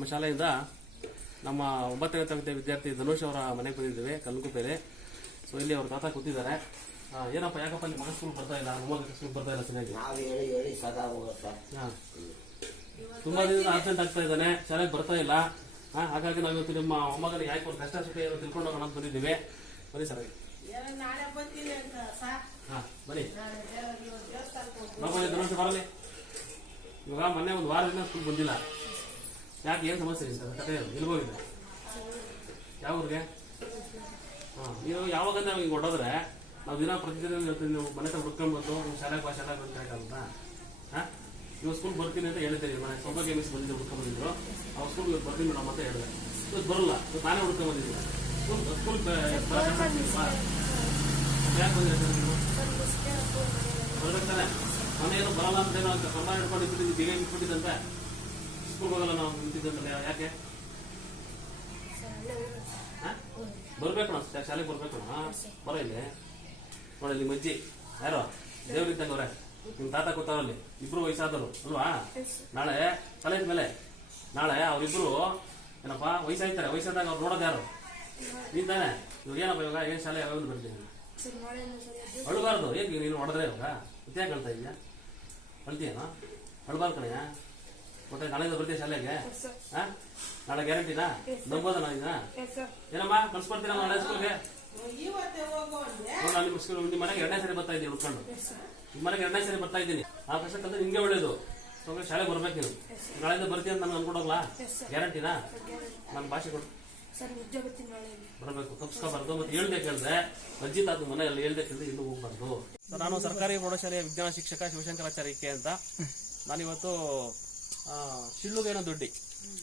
ನಮ್ಮ ಶಾಲೆಯಿಂದ ನಮ್ಮ 9ನೇ ತರಗತಿ ವಿದ್ಯಾರ್ಥಿ ಧನುಷ್ ಅವರ ಮನೆಗೆ ಬಂದಿದ್ದೇವೆ ಕಲ್ಕುಪ್ಪೆಲೆ. ಸೊ ಇಲ್ಲಿ ಅವ್ರ ತಾತ ಕೂತಿದ್ದಾರೆ. ಏನಪ್ಪ ಯಾಕಪ್ಪ ನಿಮ್ಮ ಮಗ ಸ್ಕೂಲ್ ಬರ್ತಾ ಇಲ್ಲ, ಮೊಮ್ಮಗ ಸ್ಕೂಲ್ ಬರ್ತಾ ಇಲ್ಲ ಸರಿಯಾಗಿ? ತುಂಬಾ ದಿನ ಆಬ್ಸೆಂಟ್ ಆಗ್ತಾ ಇದ್ದಾನೆ, ಶಾಲೆಗೆ ಬರ್ತಾ ಇಲ್ಲ. ಹಾಗಾಗಿ ನಾವು ಇವತ್ತು ನಿಮ್ಮ ಮೊಮ್ಮಗನಿಗೆ ಯಾಕೆ ಒಂದು ಕಷ್ಟ ಸುಖ ತಿಳ್ಕೊಂಡು ಹೋಗೋಣ ಅಂತ ಬಂದಿದ್ದೀವಿ. ಬನ್ನಿ ಸರ್, ಬನ್ನಿ ಧನುಷ್ ಬರಲಿ. ಇವಾಗ ಮೊನ್ನೆ ಒಂದು ವಾರದಿಂದ ಸ್ಕೂಲ್ ಬಂದಿಲ್ಲ, ಯಾಕೆ ಏನು ಸಮಸ್ಯೆ ಇದೆ ಸರ್? ಕತೆ ಎಲ್ಗೋಗಿದೆ? ಯಾವ ಊರಿಗೆ? ನೀವು ಯಾವಾಗಂತ ಹಿಂಗೆ ಹೊಡೋದ್ರೆ ನಾವು ದಿನ ಪ್ರತಿದಿನ ನೀವು ಮನೆ ಹತ್ರ ಹುಡ್ಕೊಂಡು ಬಂದು ಶಾಲೆಗೆ ಬಂದಾಗಲ್ವಾ? ನೀವು ಸ್ಕೂಲ್ ಬರ್ತೀನಿ ಅಂತ ಹೇಳಿದ್ದೀರಿ. ಮನೆ ಸೌಭಾಗ್ಯ ಮಿಸ್ ಬಂದಿದ್ದು ಹುಡ್ಕೊಂಡು ಬಂದಿದ್ರು. ಅವ್ರು ಸ್ಕೂಲ್ ಬರ್ತೀನಿ ಮೇಡಮ್ ಅಂತ ಹೇಳಿದೆ. ಇವತ್ತು ಬರಲ್ಲ, ಇವತ್ತು ನಾನೇ ಹುಡ್ಕೊಂಡು ಬಂದಿದ್ದೀನಿ. ಸ್ಕೂಲ್ ಯಾಕೆ ಬಂದಿದೆ ಸರ್ ನೀವು? ಬರ್ಬೇಕು ತಾನೆ? ಮನೆ ಏನೋ ಬರಲ್ಲ ಅಂತ ಏನೋ ಸಂಬಳ ಹಿಡ್ಕೊಂಡು ಇಟ್ಬಿಟ್ಟಿದ್ದು, ದಿಗ ಇಟ್ಬಿಟ್ಟಿದ್ದಂತೆ. ಸ್ಕೂಲ್ ಹೋಗಲ್ಲ ನಾವು ನಿಂತಿದ್ದಂತಲ್ಲ, ಯಾಕೆ? ಬರ್ಬೇಕು ನಾವು ಶಾಲೆಗೆ ಬರ್ಬೇಕು. ಬರ ಇಲ್ಲಿ ನೋಡಿ, ನಿಮ್ಮ ಅಜ್ಜಿ ಯಾರೋ ದೇವ್ರಿದ್ದಂಗವ್ರೆ, ನಿಮ್ಮ ತಾತ ಕೂತಾರಲ್ಲಿ ಇಬ್ರು ವಯಸ್ಸಾದರು ಅಲ್ವಾ? ನಾಳೆ ತಲೆ ಮೇಲೆ ನಾಳೆ ಅವ್ರಿಬ್ರು ಏನಪ್ಪ ವಯಸ್ಸಾಯ್ತಾರೆ. ವಯಸ್ಸಾದಾಗ ಅವ್ರು ನೋಡೋದು ಯಾರು? ನೀನ್ ತಾನೆ. ಇವಾಗ ಏನಪ್ಪ ಇವಾಗ ಏನ್ ಶಾಲೆ ಯಾವಾಗ ಬರ್ತೀನಿ? ಅಳಬಾರ್ದು. ಹೇಗೆ ನೀನು ಹೊಡೆದ್ರೆ ಇವಾಗ ಇತ್ಯಾಗ ಹೇಳ್ತಾ ಇದೀಯಾ? ಅಳ್ತೀಯೇನೋ? ಅಳಬಾರ್ದು ಕಣಯ್ಯ. ಮತ್ತೆ ನಾಳೆಯಿಂದ ಬರ್ತೀಯ ಶಾಲೆಗೆ? ನಾಳೆ ಗ್ಯಾರಂಟಿನಾ? ನಂಬೋದ ನಾಳಿನ? ಏನಮ್ಮ ಕಳ್ಸ್ಕೊಡ್ತೀನ ನಾಳೆ ಸ್ಕೂಲ್ಗೆ? ನಿಮ್ಮ ಮನೆಗೆ 2ನೇ ಸರಿ ಬರ್ತಾ ಇದ್ದೀನಿ ಹುಡ್ಕೊಂಡು. ನಿಮ್ಮ ಮನೆಗೆ 2ನೇ ಸರಿ ಬರ್ತಾ ಇದ್ದೀನಿ. ಆ ಕಷ್ಟಕ್ಕಂದ್ರೆ ನಿಮ್ಗೆ ಒಳ್ಳೇದು. ಶಾಲೆಗೆ ಬರ್ಬೇಕು ನೀನು. ನಾಳೆಯಿಂದ ಬರ್ತೀನಿ ಅಂತ ನಾನು ಅನ್ಕೊಡೋಗ್ಲಾ? ಗ್ಯಾರಂಟಿನಾ? ನನ್ನ ಭಾಷೆ ಕೊಡು. ಬರಬೇಕು, ತಪ್ಪಿಸ್ಕೋಬಾರ್ದು. ಮತ್ತೆ ಹೇಳ್ದೆ ಕೇಳಿದ್ರೆ ಅಜ್ಜಿ ತಾತ ಮನೆಯಲ್ಲಿ ಹೇಳ್ದೆ ಕೇಳಿದ್ರೆ ಇಲ್ಲೂ ಹೋಗ್ಬಾರ್ದು. ನಾನು ಸರ್ಕಾರಿ ಪ್ರೌಢಶಾಲೆಯ ವಿಜ್ಞಾನ ಶಿಕ್ಷಕ ಶಿವಶಂಕರಾಚಾರ್ಯ ಕೆ ಅಂತ. ನಾನಿವತ್ತು ಶಿಳ್ಳುಗೇನೋ ದುಡ್ಡಿ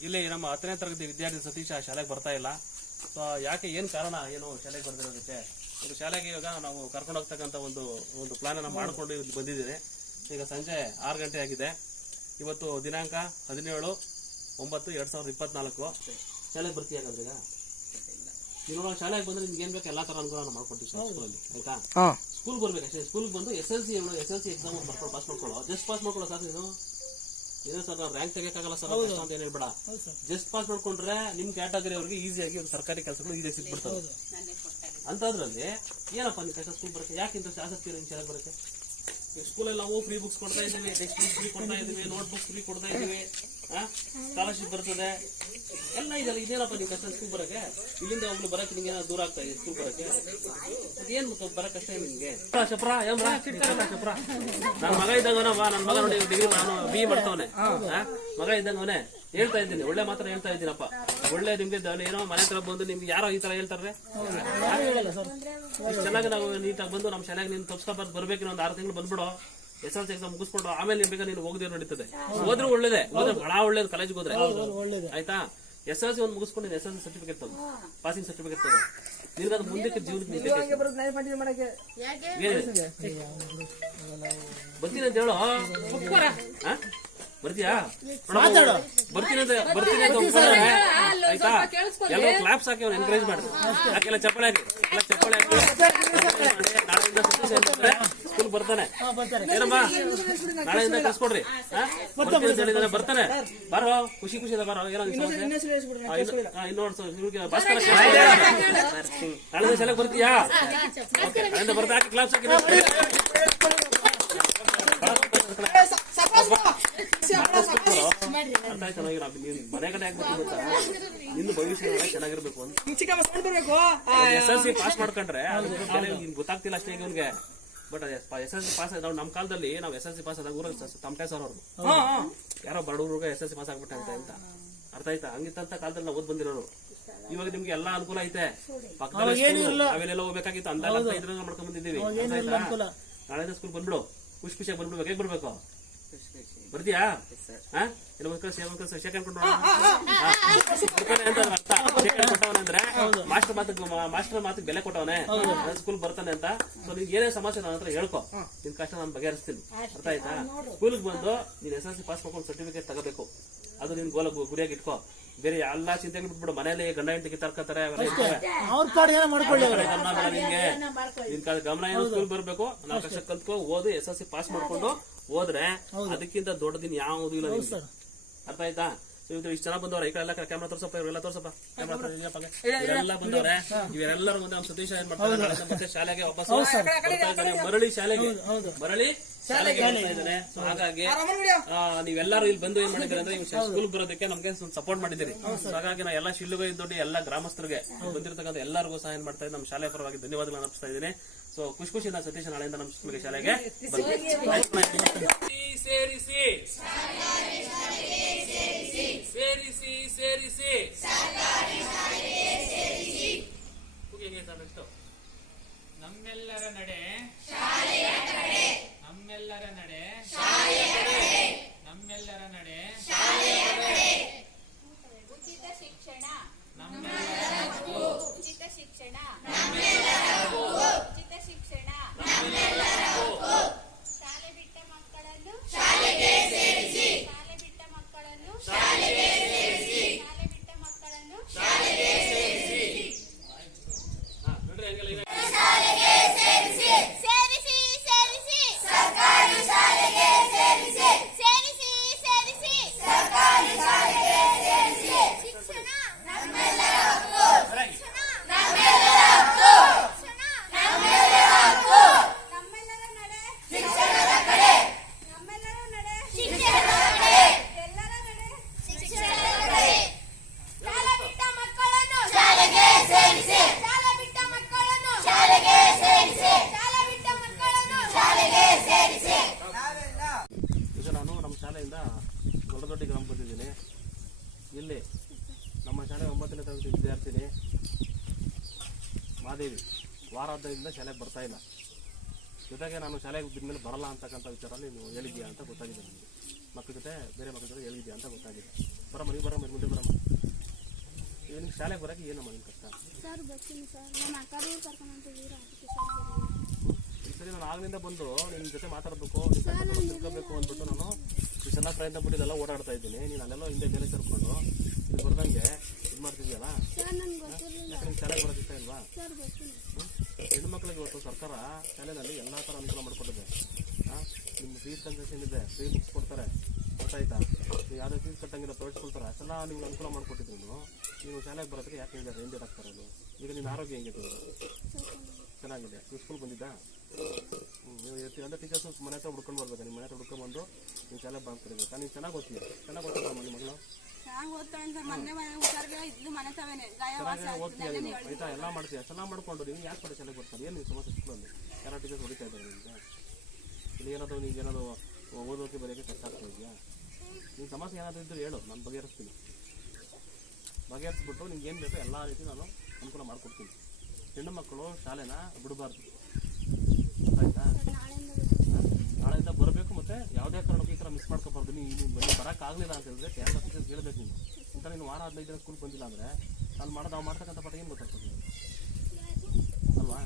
ಇಲ್ಲಿ ನಮ್ಮ 10ನೇ ತರಗತಿ ವಿದ್ಯಾರ್ಥಿ ಸತೀಶ ಶಾಲೆಗೆ ಬರ್ತಾ ಇಲ್ಲ. ಸೊ ಯಾಕೆ, ಏನು ಕಾರಣ, ಏನು ಶಾಲೆಗೆ ಬರ್ದಿರೋದಕ್ಕೆ? ಈಗ ಶಾಲೆಗೆ ಇವಾಗ ನಾವು ಕರ್ಕೊಂಡು ಹೋಗ್ತಕ್ಕಂಥ ಒಂದು ಪ್ಲಾನ್ ಅನ್ನ ಮಾಡ್ಕೊಂಡು ಬಂದಿದ್ದೀನಿ. ಈಗ ಸಂಜೆ 6 ಗಂಟೆ ಆಗಿದೆ. ಇವತ್ತು ದಿನಾಂಕ 17/9/2024. ಶಾಲೆಗೆ ಬರ್ತೀಯ ಹಾಗಾದ್ರೆ? ಈಗ ನೀವು ಶಾಲೆಗೆ ಬಂದ್ರೆ ನಿಮ್ಗೆ ಏನ್ ಬೇಕು ಎಲ್ಲಾ ತರ ಅನುಕೂಲ ಮಾಡ್ಕೊಡ್ತೀವಿ ಸ್ಕೂಲಲ್ಲಿ, ಆಯ್ತಾ? ಸ್ಕೂಲ್ ಬರ್ಬೇಕು ಅಷ್ಟೇ. ಸ್ಕೂಲ್ಗೆ ಬಂದು SLC ಎಕ್ಸಾಮ್ ಬರ್ಕೊಂಡು ಪಾಸ್ ಮಾಡ್ಕೊಳ್ಳೋ, ಜಸ್ಟ್ ಪಾಸ್ ಮಾಡ್ಕೊಳ್ಳೋ ಸಾಕು. ನೀನು ಏನೋ ಸರ್ ನಾವು ರ್ಯಾಂಕ್ ತೆಗಿಯಕ್ಕಾಗಲ್ಲ ಸರ್ ಅಂತ ಏನ್ ಹೇಳ್ಬೇಡ. ಜಸ್ಟ್ ಪಾಸ್ ಮಾಡ್ಕೊಂಡ್ರೆ ನಿಮ್ ಕ್ಯಾಟಗರಿ ಅವ್ರಿಗೆ ಈಸಿಯಾಗಿ ಒಂದು ಸರ್ಕಾರಿ ಕೆಲಸಗಳು ಈಸಿಯಾಗಿ ಸಿಗ್ಬಿಡ್ತವೆ. ಅಂತದ್ರಲ್ಲಿ ಏನಪ್ಪ ನೀವು ಕಷ್ಟ ಸ್ಕೂಲ್ ಬರಕ್ಕೆ ಯಾಕೆ ಇಂಟ್ರೆಸ್ಟ್ ಆಸಕ್ತಿ ನಿಮ್ ಶಾಲೆಗೆ ಬರಕ್ಕೆ? ಸ್ಕೂಲಲ್ಲಿ ನಾವು ಫ್ರೀ ಬುಕ್ಸ್ ಕೊಡ್ತಾ ಇದ್ದೀವಿ, ಟೆಕ್ಸ್ಟ್ ಬುಕ್ಸ್ ಫ್ರೀ ಕೊಡ್ತಾ ಇದ್ದೀವಿ, ನೋಟ್ ಬುಕ್ಸ್ ಫ್ರೀ ಕೊಡ್ತಾ ಇದ್ದೀವಿ, ಸ್ಕಾಲರ್ಶಿಪ್ ಬರ್ತದೆ, ಎಲ್ಲ ಇದೆಲ್ಲ. ಇದೇನಪ್ಪ ನೀವು ಕಷ್ಟ ಸ್ಕೂಲ್ ಬರಕ್ಕೆ? ಇಲ್ಲಿಂದ ಒಬ್ಳು ಬರಕ್ಕೆ ನಿಮ್ಗೆ ಏನೋ ದೂರ ಆಗ್ತಾ ಇದೆ ಸ್ಕೂಲ್ ಬರಕ್ಕೆ? ಅದೇನು ಬರಕ್ ಕಷ್ಟ ಇದೆ ನಿಮ್ಗೆ? ಶಪ್ರ ನನ್ನ ಮಗ ಇದ್ದಂಗವನಮ್ಮ. ನನ್ನ ಮಗ ನೋಡಿ ಡಿಗ್ರಿ ನಾನು BE ಮಾಡ್ತವನೆ. ಮಗ ಇದ್ದಂಗವನೇ. ಹೇಳ್ತಾ ಇದ್ದೀನಿ, ಒಳ್ಳೆ ಮಾತ್ರ ಹೇಳ್ತಾ ಇದ್ದೀನಪ್ಪ. ಒಳ್ಳೆ ನಿಮ್ಗೆ ಏನೋ ಮನೆ ಹತ್ರ ಬಂದು ನಿಮ್ಗೆ ಯಾರೋ ಈ ತರ ಹೇಳ್ತಾರೆ. ಚೆನ್ನಾಗಿ ನಾವು ನೀಟಾಗಿ ಬಂದು ನಮ್ಮ ಶಾಲೆಗೆ ನೀನು ತಪ್ಪಿಸ್ಕೊಬಾರ್ದು. ಬರ್ಬೇಕು, ಒಂದು 6 ತಿಂಗಳು ಬಂದ್ಬಿಡೋ, SLC ಎಕ್ಸಾಮ್ ಮುಗಿಸ್ಕೊಂಡು ಆಮೇಲೆ ನಿಮ್ಗೆ ನೀನು ಹೋಗದೆ ನಡೀತದೆ. ಹೋದ್ರೂ ಒಳ್ಳೇದೇ, ಹೋದ್ರೆ ಬಹಳ ಒಳ್ಳೇದು. ಕಾಲೇಜ್ಗೆ ಹೋದ್ರೆ ಆಯ್ತಾ? SLC ಒಂದು ಮುಗಿಸ್ಕೊಂಡು SLC ಸರ್ಟಿಫಿಕೇಟ್ ತಗೋ, ಪಾಸಿಂಗ್ ಸರ್ಟಿಫಿಕೇಟ್ ತಗೋ. ನಿನ್ಗದು ಮುಂದಕ್ಕೆ ಜೀವನಕ್ಕೆ ಬರ್ತೀನಿ ಅಂತ ಹೇಳು. ಬರ್ತೀಯಾ? ಬರ್ತೀನಿ ಅಂತ ಆಯ್ತಾ? ಎಲ್ಲ ಕ್ಲಾಪ್ಸ್ ಹಾಕಿ ಅವ್ನು ಎನ್ಕರೇಜ್ ಮಾಡಿ, ಯಾಕೆಲ್ಲ ಚಪ್ಪಳೆ ಹಾಕಿ, ಎಲ್ಲ ಚಪ್ಪಳೆ ಹಾಕಿ. ನಾಳೆಯಿಂದ ಸ್ಕೂಲ್ ಬರ್ತಾನೆ. ಏನಮ್ಮ ನಾಳೆಯಿಂದ ಕಳ್ಸ್ಕೊಡ್ರಿ. ಬರ್ತಾನೆ, ಬರೋ ಖುಷಿ ಇದೆ. ಬರೋ ಏನೋ ಭಾಸ್ಕರ ನಾಳೆಯಿಂದ ಶಾಲೆಗೆ ಬರ್ತೀಯಾ? ನಾಳೆಯಿಂದ ಬರ್ತಾ ಹಾಕಿ ಕ್ಲಾಪ್ಸ್ ಹಾಕಿ. ಅರ್ಥ ಆಯ್ತಾ? ಮನೆ ಕಡೆ ಆಗ್ಬೇಕು ಅಂತ ನಿನ್ನ ಭವಿಷ್ಯ ಚೆನ್ನಾಗಿರ್ಬೇಕು ಅಂತ. SLC ಪಾಸ್ ಮಾಡ್ಕೊಂಡ್ರೆ ಗೊತ್ತಾಗ್ತಿಲ್ಲ ಅಷ್ಟೇ ಈಗ ಅವ್ನಿಗೆ. ಬಟ್ SLC ಪಾಸ್ ಆದ ನಮ್ಮ ಕಾಲದಲ್ಲಿ ನಾವು SLC ಪಾಸ್ ಆದಾಗ ಊರಾಗ ತಮಟೆ ಸರ್ ಅವ್ರು ಯಾರೋ ಬಡ ಹುಡುಗ SLC ಪಾಸ್ ಆಗ್ಬಿಟ್ಟೆ ಅಂತ. ಅರ್ಥ ಆಯ್ತಾ? ಹಂಗಿತ್ತಂತ ಕಾಲದಲ್ಲಿ ನಾವು ಓದ್ ಬಂದಿರೋರು. ಇವಾಗ ನಿಮ್ಗೆ ಎಲ್ಲಾ ಅನುಕೂಲ ಐತೆ. ಪಕ್ಕದಲ್ಲಿ ಅವೆಲ್ಲ ಹೋಗ್ಬೇಕಾಗಿತ್ತು, ಅಂದಾಗ ಇದ್ರಲ್ಲಿ ಮಾಡ್ಕೊಂಡ್ ಬಂದಿದ್ದೀವಿ. ನಾಳೆ ಸ್ಕೂಲ್ ಬಂದ್ಬಿಡು, ಖುಷಿಯಾಗಿ ಬಂದ್ಬಿಡ್ಬೇಕು. ಹೇಗೆ ಬರ್ಬೇಕು? ಬರ್ತೀಯಾ? ಶೇಖರ್ ಕೊಟ್ಟವನಂದ್ರೆ ಮಾಸ್ಟರ್ ಮಾತಿಗೆ ಬೆಲೆ ಕೊಟ್ಟವನೇ. ಸ್ಕೂಲ್ ಬರ್ತಾನೆ ಅಂತ. ಸೊ ನೀನ್ ಏನೇ ಸಮಸ್ಯೆ ನನ್ನ ಹತ್ರ ಹೇಳ್ಕೊ, ನಿನ್ ಕಷ್ಟ ನಾನು ಬಗೆಹರಿಸ್ತೀನಿ. ಅರ್ಥ ಆಯ್ತಾ? ಸ್ಕೂಲ್ಗೆ ಬಂದು ನೀನ್ SLC ಪಾಸ್ ಮಾಡ್ಕೊಂಡು ಸರ್ಟಿಫಿಕೇಟ್ ತಗೋಬೇಕು. ಅದು ನಿನ್ ಗುರಿಯಾಗಿ ಇಟ್ಕೋ. ಬೇರೆ ಎಲ್ಲಾ ಚಿಂತೆಗಳು ಬಿಟ್ಬಿಡು. ಮನೇಲಿ ಗಂಡ ಹೆಂಡತಿ ಕಿತ್ತಾಡ್ಕೊತಾರೆ, ನಿನ್ ಗಮನ ಏನೋ ಸ್ಕೂಲ್ ಬರ್ಬೇಕು. 4 ವರ್ಷ ಕಲ್ತ್ಕೋ, ಓದು, SLC ಪಾಸ್ ಮಾಡ್ಕೊಂಡು ಹೋದ್ರೆ ಅದಕ್ಕಿಂತ ದೊಡ್ಡದಿನ ಯಾವುದು ಇಲ್ಲ. ಅರ್ಥ ಆಯ್ತಾ? ಇಷ್ಟು ಜನ ಬಂದವ್ರೆ, ಈ ಕಡೆ ಎಲ್ಲ ಕ್ಯಾಮ್ರಾ ತೋರ್ಸಪ್ಪ, ಇವರೆಲ್ಲ ತೋರ್ಸಪ್ಪ, ಇವರೆಲ್ಲ ಬಂದವ್ರೆ. ಇವರೆಲ್ಲರ ಮುಂದೆ ನಮ್ಮ ಸತೀಶ ಏನ್ ಮಾಡ್ತಾರೆ, ಮತ್ತೆ ಶಾಲೆಗೆ ವಾಪಸ್ ಮರಳಿ ಶಾಲೆಗೆ ಬರ್ತಾ ಇದ್ದಾನೆ. ಸೊ ಹಾಗಾಗಿ ನೀವೆಲ್ಲರೂ ಇಲ್ಲಿ ಬಂದು ಏನ್ ಮಾಡಿದ್ರೆ ಅಂದ್ರೆ ಸ್ಕೂಲ್ ಬರೋದಕ್ಕೆ ನಮ್ಗೆ ಸಪೋರ್ಟ್ ಮಾಡಿದ್ದೀರಿ. ಹಾಗಾಗಿ ನಾ ಎಲ್ಲ ಶಿಲ್லுಗೆ ದೊಡ್ಡ ಎಲ್ಲ ಗ್ರಾಮಸ್ಥರಿಗೆ ಬಂದಿರತಕ್ಕಂಥ ಎಲ್ಲರಿಗೂ ಸಹ ಏನ್ ಮಾಡ್ತಾ ಇದ್ದೀನಿ, ನಮ್ಮ ಶಾಲೆ ಪರವಾಗಿ ಧನ್ಯವಾದಗಳನ್ನು ಅರ್ಪಿಸ್ತಾ ಇದ್ದೀನಿ. ಸೊ ಖುಷಿಯಿಂದ ಸತೀಶ ನಾಳೆಯಿಂದ ನಮ್ಮ ಸ್ಕೂಲ್ಗೆ ಶಾಲೆಗೆ ಸೇರಿಸಿ ನಮ್ಮೆಲ್ಲರ ನಡೆ ನಮ್ಮೆಲ್ಲರ ನಡೆ ನಮ್ಮೆಲ್ಲರ ನಡೆ ಉಚಿತ ಶಿಕ್ಷಣ ನಮ್ಮೆಲ್ಲರಕ್ಕೂ ಉಚಿತ ಶಿಕ್ಷಣ ನಮ್ಮೆಲ್ಲರಕ್ಕೂ ಉಚಿತ ಶಿಕ್ಷಣ ಶಾಲೆ ಬಿಟ್ಟ ಮಕ್ಕಳನ್ನು ಶಾಲೆಗೆ ಸೇರಿಸಿ ಶಾಲೆ ಬಿಟ್ಟ ಮಕ್ಕಳನ್ನು ಶಾಲೆಗೆ ಸೇರಿಸಿ ಶಾಲೆ ಬಿಟ್ಟ ಮಕ್ಕಳನ್ನು ಶಾಲೆಗೆ ಸೇರಿಸಿ ನೋಡ್ರಿ ಹಂಗೆಲ್ಲ ಇದೆ. ಸೇರಿಸಿ ಸೇರಿಸಿ ಸರ್ಕಾರಿ ಶಾಲೆಗೆ ಸೇರಿಸಿ ಸೇರಿಸಿ ಸೇರಿಸಿ ಸರ್ಕಾರಿ ಶಾಲೆಗೆ ಸೇರಿಸಿ ಶಿಕ್ಷಣ ನಮ್ಮೆಲ್ಲರ ಹಕ್ಕು ಶಿಕ್ಷಣ ನಮ್ಮೆಲ್ಲರ ಹಕ್ಕು ಶಿಕ್ಷಣ ನಮ್ಮೆಲ್ಲರ ಹಕ್ಕು ನಮ್ಮೆಲ್ಲರ ನಡೆ ಶಿಕ್ಷಣದ ಕಡೆ ನಮ್ಮೆಲ್ಲರ ನಡೆ ಶಿಕ್ಷಣದ ಕಡೆ ಎಲ್ಲರ ನಡೆ ಶಿಕ್ಷಣದ ಕಡೆ ಶಾಲೆ ಬಿಟ್ಟ ಮಕ್ಕಳನ್ನು ಶಾಲೆಗೆ ಸೇರಿಸಿ ಶಾಲೆ ಬಿಟ್ಟ ಮಕ್ಕಳನ್ನು ಶಾಲೆಗೆ ಸೇರಿಸಿ ಶಾಲೆ ಬಿಟ್ಟ ಮಕ್ಕಳನ್ನು ಶಾಲೆಗೆ ಸೇರಿಸಿ ಈಗ ನಾನು ನಮ್ಮ ಶಾಲೆಯಿಂದ ದೊಡ್ಡದೊಡ್ಡ ಗ್ರಾಮ ಬಂದಿದ್ದೀನಿ. ಇಲ್ಲಿ ನಮ್ಮ ಶಾಲೆ 9ನೇ ತರಗತಿ ವಿದ್ಯಾರ್ಥಿನಿ ಮಾದೇವಿ ವಾರಾದ್ಯದಿಂದ ಶಾಲೆಗೆ ಬರ್ತಾ ಇಲ್ಲ. ಜೊತೆಗೆ ನಾನು ಶಾಲೆಗೆ ಬಿದ್ಮೇಲೆ ಬರಲ್ಲ ಅಂತಕ್ಕಂಥ ವಿಚಾರ ನೀವು ಹೇಳಿದ್ಯಾ ಅಂತ ಗೊತ್ತಾಗಿದೆ. ನನಗೆ ಮಕ್ಕಳ ಜೊತೆ ಬೇರೆ ಮಕ್ಕಳ ಜೊತೆ ಹೇಳಿದ್ಯಾ ಅಂತ ಗೊತ್ತಾಗಿದೆ. ಬರಮ್ಮ, ನೀವು ಬರಮ್ಮ, ಮುಂದೆ ಬರಮ್ಮ. ಈಗ ನಿಮ್ಗೆ ಶಾಲೆಗೆ ಬರೋಕ್ಕೆ ಏನಮ್ಮ ನಿಮ್ಮ ಕಷ್ಟ? ಸರ್ ಬರ್ತೀನಿ ಸರ್, ನಮ್ಮ ಅಕ್ಕರು ಕರ್ಕೊಂಡು ಹೊಂಟಿದ್ದೀರ ಅದಕ್ಕೆ ಸರ್ ಈ ಸರಿ ನಾನು ಆಗ್ಲಿಂದ ಬಂದು ನಿನ್ನ ಜೊತೆ ಮಾತಾಡಬೇಕು, ತಿಳ್ಕೋಬೇಕು ಅಂದ್ಬಿಟ್ಟು ನಾನು ಇಷ್ಟೆಲ್ಲ ಪ್ರಯತ್ನ ಪಟ್ಟು ಇದೆಲ್ಲ ಓಡಾಡ್ತಾ ಇದ್ದೀನಿ. ನೀನು ಅಲ್ಲೆಲ್ಲ ಹಿಂದೆ ಬೇಲೆ ಸೇರ್ಕೊಂಡು ಇದು ಬರ್ದಂಗೆ ಇದು ಮಾಡ್ತಿದ್ಯಲ್ಲ, ಸರ್ ನನಗೆ ಗೊತ್ತಿರಲಿಲ್ಲ ಯಾಕೆ ನಿಮ್ಗೆ ಶಾಲೆಗೆ ಬರೋದು ಇಷ್ಟ ಇಲ್ವಾ? ಸರ್ ಬರ್ತೀನಿ. ಹೆಣ್ಣು ಮಕ್ಕಳಿಗೆ ಇವತ್ತು ಸರ್ಕಾರ ಶಾಲೆಯಲ್ಲಿ ಎಲ್ಲ ಥರ ಅನುಕೂಲ ಮಾಡಿಕೊಟ್ಟಿದೆ. ನಿಮ್ಮ ಫೀಸ್ ಕನ್ಸೆಷನ್ ಇದೆ, ಫ್ರೀ ಬುಕ್ಸ್ ಕೊಡ್ತಾರೆ, ಗೊತ್ತಾಯ್ತಾ? ನೀವು ಯಾವುದೇ ಫೀಸ್ ಕಟ್ಟಂಗಿಲ್ಲ, ಪ್ರೈವೇಟ್ ಕೊಡ್ತಾರೆ, ಅಷ್ಟೆಲ್ಲ ನಿಮ್ಗೆ ಅನುಕೂಲ ಮಾಡಿಕೊಟ್ಟಿದ್ರು. ನೀವು ಶಾಲೆಗೆ ಬರೋದಕ್ಕೆ ಯಾಕೆ ಹೇಳಿದ್ದಾರೆ ಹಿಂದೆ ಆಗ್ತಾರೆ ಅದು? ಈಗ ನಿನ್ನ ಆರೋಗ್ಯ ಹೆಂಗಿದೆ? ಚೆನ್ನಾಗಿದೆ. ನೀವು ಸ್ಕೂಲ್ ಬಂದಿದ್ದಾ? ನೀವು ಇರ್ತೀವಿ ಅಂದರೆ ಟೀಚರ್ಸ್ ಮನೆ ಹತ್ರ ಹುಡ್ಕೊಂಡು ಬರ್ಬೇಕಾ? ನಿಮ್ಮ ಮನೆ ಹತ್ರ ಹುಡ್ಕೊಂಡ್ಬಂದು ನೀವು ಶಾಲೆಗೆ ಬಂದು ಕರಿಬೇಕಾ? ನೀವು ಚೆನ್ನಾಗಿ ಓದ್ತೀಯ, ಚೆನ್ನಾಗಿ ಓದ್ತಾರಮ್ಮ ನಿಮ್ಮ ಮಗಳು? ಚೆನ್ನಾಗಿ ಓದ್ತಾಳೆ ಸರ್. ಮೊನ್ನೆ ಹುಷಾರಿಗೆ ಇದ್ಲು ಮನೆ ತಾವೇನೆ ಚೆನ್ನಾಗಿ ಓದ್ತೀಯ ನೀನು, ಆಯ್ತಾ? ಎಲ್ಲ ಮಾಡ್ತೀಯ, ಚೆನ್ನಾಗಿ ಮಾಡ್ಕೊಂಡು ನೀವು ಯಾಕೆ ಪಡೆ ಶಾಲೆಗೆ ಬರ್ತಾರೆ? ಏನು ನಿಮ್ಮ ಸಮಸ್ಯೆ ಸ್ಕೂಲಲ್ಲಿ? ಯಾರೋ ಟೀಚರ್ಸ್ ಹೊಡಿತಾ ಇದ್ದಾರೆ ನಿಮಗೆ? ಇಲ್ಲಿ ಏನಾದರೂ ನೀವು ಏನಾದರೂ ಓದೋಕ್ಕೆ ಬರೆಯೋಕ್ಕೆ ಕಷ್ಟ ಆಗ್ತಾ ಇದೆಯಾ? ನಿಮ್ಮ ಸಮಸ್ಯೆ ಏನಾದರೂ ಇದ್ದರೂ ಹೇಳು, ನಾನು ಬಗೆಹರಿಸ್ತೀನಿ. ಬಗೆಹರಿಸ್ಬಿಟ್ಟು ನಿಮ್ಗೆ ಏನು ಬೇಕೋ ಎಲ್ಲ ರೀತಿ ನಾನು ಅನುಕೂಲ ಮಾಡಿಕೊಡ್ತೀನಿ. ಹೆಣ್ಣು ಮಕ್ಕಳು ಶಾಲೆನ ಬಿಡಬಾರ್ದು, ಆಯ್ತಾ? ನಾಳೆಯಿಂದ ಬರಬೇಕು, ಮತ್ತು ಯಾವುದೇ ಕಾರಣಕ್ಕೂ ಈ ಥರ ಮಿಸ್ ಮಾಡ್ಕೊಬಾರ್ದು. ನೀವು ಬರೋಕ್ಕಾಗಲಿಲ್ಲ ಅಂತ ಹೇಳಿದ್ರೆ ಕೇರಳ ಟೀಚರ್ಸ್ ಹೇಳ್ಬೇಕು. ನೀವು ಇಂಥ ನೀನು ವಾರ 15 ದಿನ ಸ್ಕೂಲ್ ಬಂದಿಲ್ಲ ಅಂದರೆ ನಾವು ಮಾಡ್ತಕ್ಕಂಥ ಪಾಠ ಏನು ಗೊತ್ತಾಗ್ತದೆ ಅಲ್ವಾ?